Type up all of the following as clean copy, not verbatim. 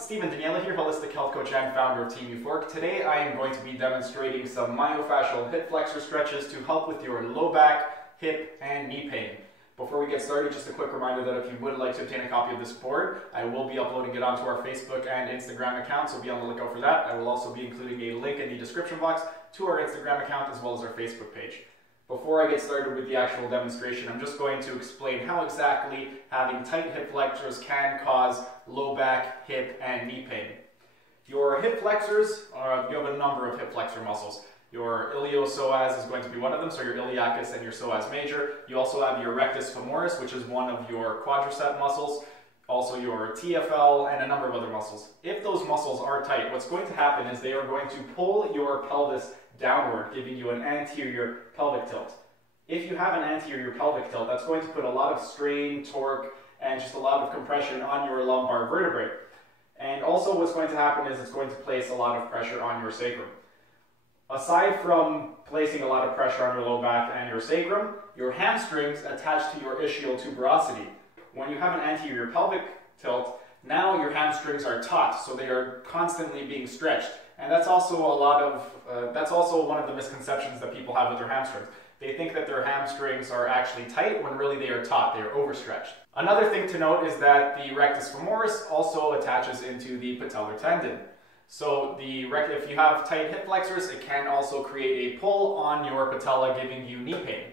it's Steve and Daniele here, holistic health coach and founder of Team Euphoric. Today I am going to be demonstrating some myofascial hip flexor stretches to help with your low back, hip, and knee pain. Before we get started, just a quick reminder that if you would like to obtain a copy of this board, I will be uploading it onto our Facebook and Instagram account, so be on the lookout for that. I will also be including a link in the description box to our Instagram account as well as our Facebook page. Before I get started with the actual demonstration, I'm just going to explain how exactly having tight hip flexors can cause low back, hip, and knee pain. Your hip flexors, you have a number of hip flexor muscles. Your iliopsoas is going to be one of them, so your iliacus and your psoas major. You also have your rectus femoris, which is one of your quadricep muscles, also your TFL, and a number of other muscles. If those muscles are tight, what's going to happen is they are going to pull your pelvis downward, giving you an anterior pelvic tilt. If you have an anterior pelvic tilt, that's going to put a lot of strain, torque, and just a lot of compression on your lumbar vertebrae. And also what's going to happen is it's going to place a lot of pressure on your sacrum. Aside from placing a lot of pressure on your low back and your sacrum, your hamstrings attach to your ischial tuberosity. When you have an anterior pelvic tilt, now your hamstrings are taut, so they are constantly being stretched. And that's also one of the misconceptions that people have with their hamstrings. They think that their hamstrings are actually tight when really they are taut, they are overstretched. Another thing to note is that the rectus femoris also attaches into the patellar tendon. So if you have tight hip flexors, it can also create a pull on your patella, giving you knee pain.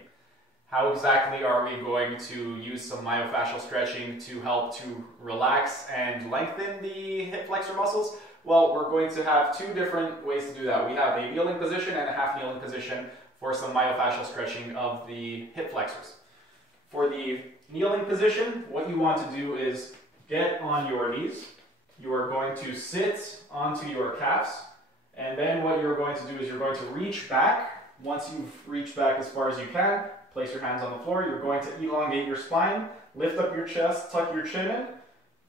How exactly are we going to use some myofascial stretching to help to relax and lengthen the hip flexor muscles? Well, we're going to have two different ways to do that. We have a kneeling position and a half kneeling position for some myofascial stretching of the hip flexors. For the kneeling position, what you want to do is get on your knees. You are going to sit onto your calves, and then what you're going to do is you're going to reach back. Once you've reached back as far as you can, place your hands on the floor. You're going to elongate your spine, lift up your chest, tuck your chin in.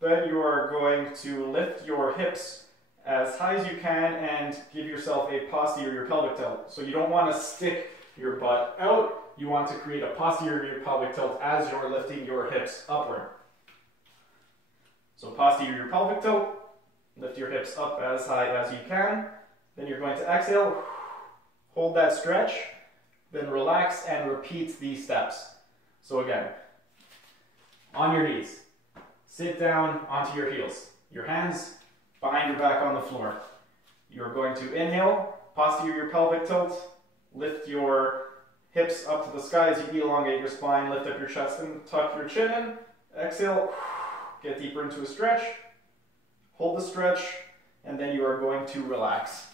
Then you are going to lift your hips as high as you can and give yourself a posterior pelvic tilt. So you don't want to stick your butt out. You want to create a posterior pelvic tilt as you're lifting your hips upward. So posterior pelvic tilt, lift your hips up as high as you can. Then you're going to exhale, hold that stretch, then relax and repeat these steps. So again, on your knees, sit down onto your heels, your hands behind your back on the floor. You're going to inhale, posterior pelvic tilt, lift your hips up to the sky as you elongate your spine, lift up your chest and tuck your chin in. Exhale, get deeper into a stretch, hold the stretch, and then you are going to relax.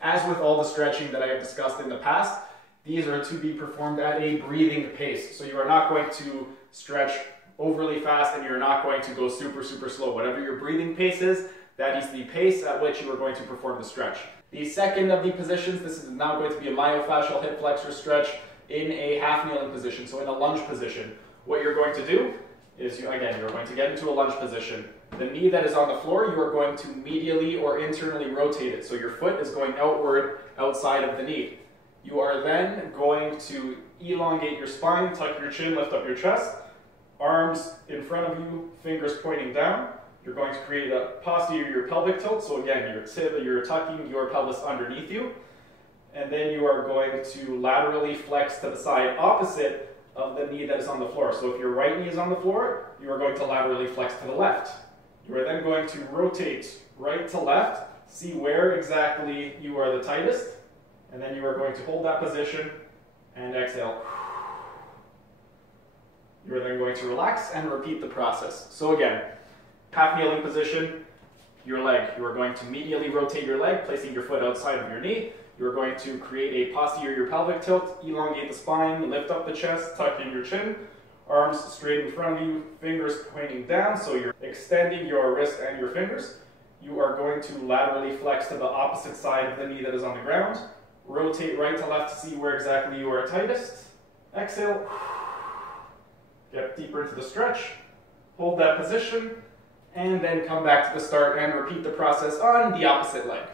As with all the stretching that I have discussed in the past, these are to be performed at a breathing pace. So you are not going to stretch overly fast and you're not going to go super slow. Whatever your breathing pace is, that is the pace at which you are going to perform the stretch. The second of the positions, this is now going to be a myofascial hip flexor stretch in a half kneeling position, so in a lunge position. What you're going to do is, you're going to get into a lunge position. The knee that is on the floor, you are going to medially or internally rotate it, so your foot is going outward outside of the knee. You are then going to elongate your spine, tuck your chin, lift up your chest, arms in front of you, fingers pointing down. You're going to create a posterior pelvic tilt. So again, you're tucking your pelvis underneath you. And then you are going to laterally flex to the side opposite of the knee that is on the floor. So if your right knee is on the floor, you are going to laterally flex to the left. You are then going to rotate right to left, see where exactly you are the tightest, and then you are going to hold that position and exhale. You are then going to relax and repeat the process. So again, half kneeling position, your leg. You are going to medially rotate your leg, placing your foot outside of your knee. You are going to create a posterior pelvic tilt, elongate the spine, lift up the chest, tuck in your chin, arms straight in front of you, fingers pointing down, so you're extending your wrist and your fingers. You are going to laterally flex to the opposite side of the knee that is on the ground. Rotate right to left to see where exactly you are tightest. Exhale. Get deeper into the stretch. Hold that position. And then come back to the start and repeat the process on the opposite leg.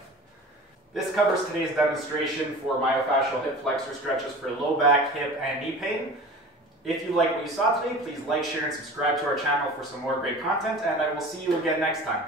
This covers today's demonstration for myofascial hip flexor stretches for low back, hip, and knee pain. If you like what you saw today, please like, share, and subscribe to our channel for some more great content, and I will see you again next time.